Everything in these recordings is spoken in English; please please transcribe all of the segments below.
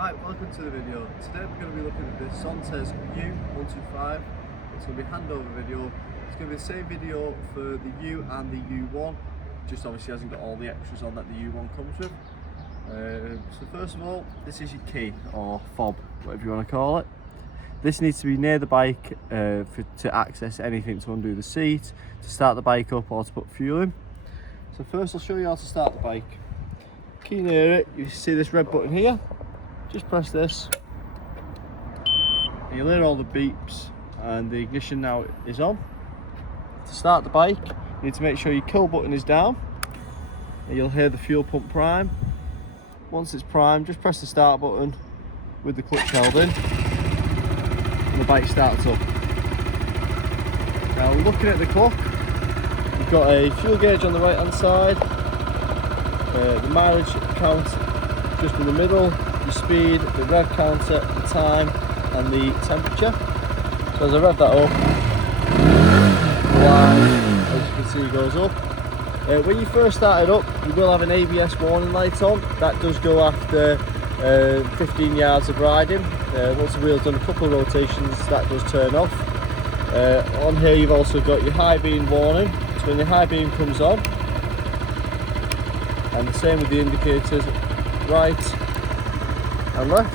Right, welcome to the video. Today we're going to be looking at this Zontes U 125. It's going to be a handover video. It's going to be the same video for the U and the U1, just obviously hasn't got all the extras on that the U1 comes with. So first of all, this is your key, or fob, whatever you want to call it. This needs to be near the bike to access anything, to undo the seat, to start the bike up, or to put fuel in. So first I'll show you how to start the bike. Key near it, you see this red button here. Just press this and you'll hear all the beeps and the ignition now is on. To start the bike, you need to make sure your kill button is down and you'll hear the fuel pump prime. Once it's primed, just press the start button with the clutch held in and the bike starts up. Now looking at the clock, you've got a fuel gauge on the right hand side, the mileage count just in the middle, the speed, the rev counter, the time and the temperature. So as I rev that up, the line, as you can see, goes up. When you first start it up, you will have an ABS warning light on. That does go after 15 yards of riding. Once the wheel's done a couple of rotations, that does turn off. On here you've also got your high beam warning. So when the high beam comes on, and the same with the indicators, right and left.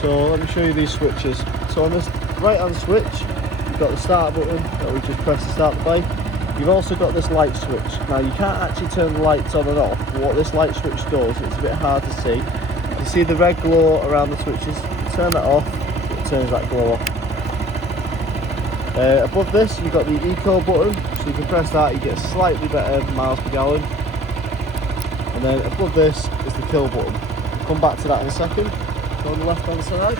So let me show you these switches. So on this right hand switch, you've got the start button that we just press to start the bike. You've also got this light switch. Now you can't actually turn the lights on and off, but what this light switch does, it's a bit hard to see. You see the red glow around the switches. Turn that off, it turns that glow off. Above this you've got the eco button, so you can press that, you get slightly better miles per gallon. And then above this is the kill button. We'll come back to that in a second. So on the left hand side,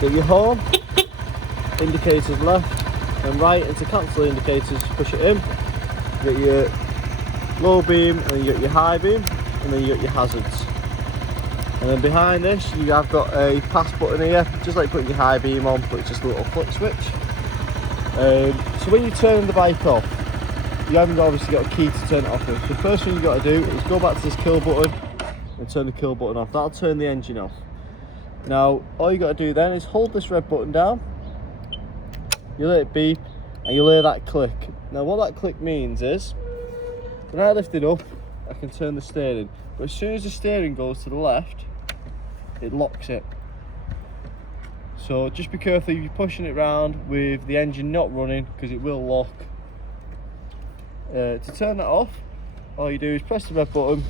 get your horn, indicators left and right, and to cancel the indicators push it in. You get your low beam, and then you get your high beam, and then you get your hazards. And then behind this you have got a pass button here, just like putting your high beam on, but it's just a little flick switch. So when you turn the bike off, you haven't obviously got a key to turn it off with. The first thing you've got to do is go back to this kill button and turn the kill button off. That'll turn the engine off. Now all you got to do then is hold this red button down, you'll hear it beep and you'll hear that click. Now what that click means is, when I lift it up I can turn the steering, but as soon as the steering goes to the left it locks it. So just be careful if you're pushing it round with the engine not running, because it will lock. To turn that off, all you do is press the red button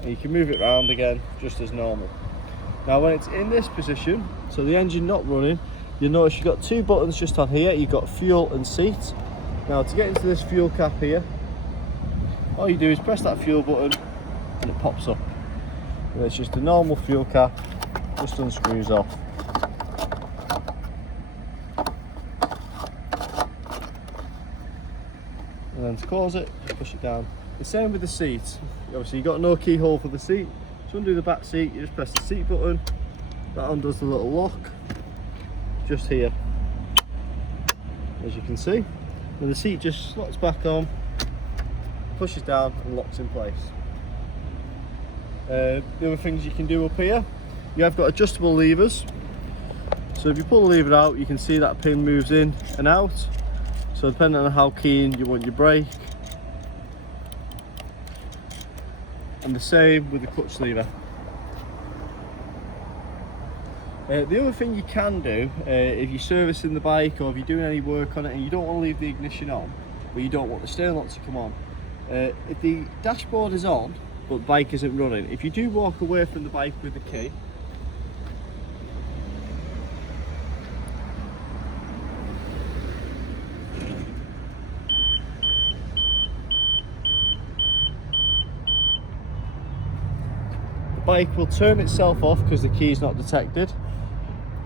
and you can move it round again just as normal. Now when it's in this position, so the engine not running, you'll notice you've got two buttons just on here. You've got fuel and seat. Now to get into this fuel cap here, all you do is press that fuel button and it pops up. And it's just a normal fuel cap, just unscrews off. And then to close it, push it down. The same with the seat. Obviously you've got no keyhole for the seat. To undo the back seat, you just press the seat button. That undoes the little lock, just here, as you can see. And the seat just slots back on, pushes down and locks in place. The other things you can do up here, you have got adjustable levers. So if you pull the lever out, you can see that pin moves in and out. So depending on how keen you want your brake. And the same with the clutch lever. The other thing you can do, if you're servicing the bike or if you're doing any work on it and you don't want to leave the ignition on, but you don't want the steering lock to come on, if the dashboard is on but the bike isn't running, if you do walk away from the bike with the key, bike will turn itself off because the key is not detected,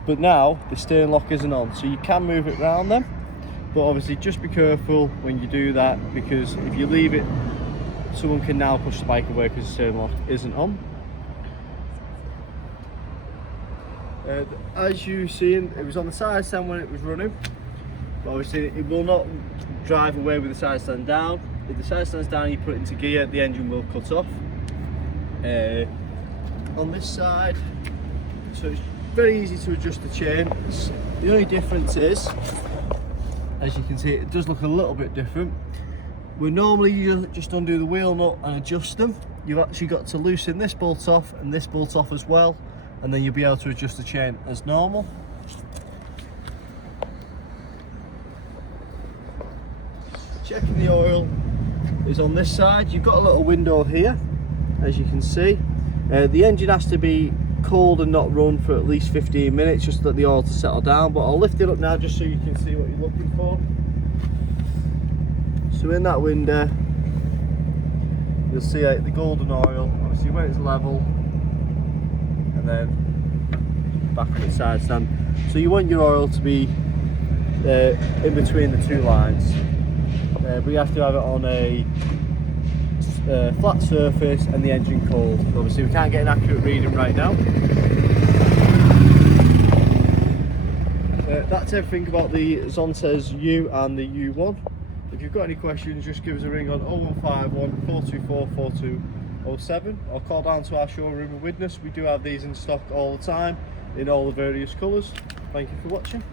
but now the steering lock isn't on, so you can move it around then, but obviously just be careful when you do that, because if you leave it, someone can now push the bike away because the steering lock isn't on. As you see, it was on the side stand when it was running, but obviously it will not drive away with the side stand down. If the side stand's down, you put it into gear, the engine will cut off. on this side, so it's very easy to adjust the chain. The only difference is, as you can see, it does look a little bit different. We normally just undo the wheel nut and adjust them. You've actually got to loosen this bolt off and this bolt off as well, and then you'll be able to adjust the chain as normal. Checking the oil is on this side. You've got a little window here, as you can see. The engine has to be cold and not run for at least 15 minutes just to let the oil to settle down, but I'll lift it up now just so you can see what you're looking for. So in that window you'll see the golden oil, obviously when it's level, and then back on its side stand. So you want your oil to be in between the two lines, but you have to have it on a flat surface and the engine cold. Obviously we can't get an accurate reading right now. That's everything about the Zontes U and the U1. If you've got any questions, just give us a ring on 0151 424 4207 or call down to our showroom in Widnes. We do have these in stock all the time in all the various colours. Thank you for watching.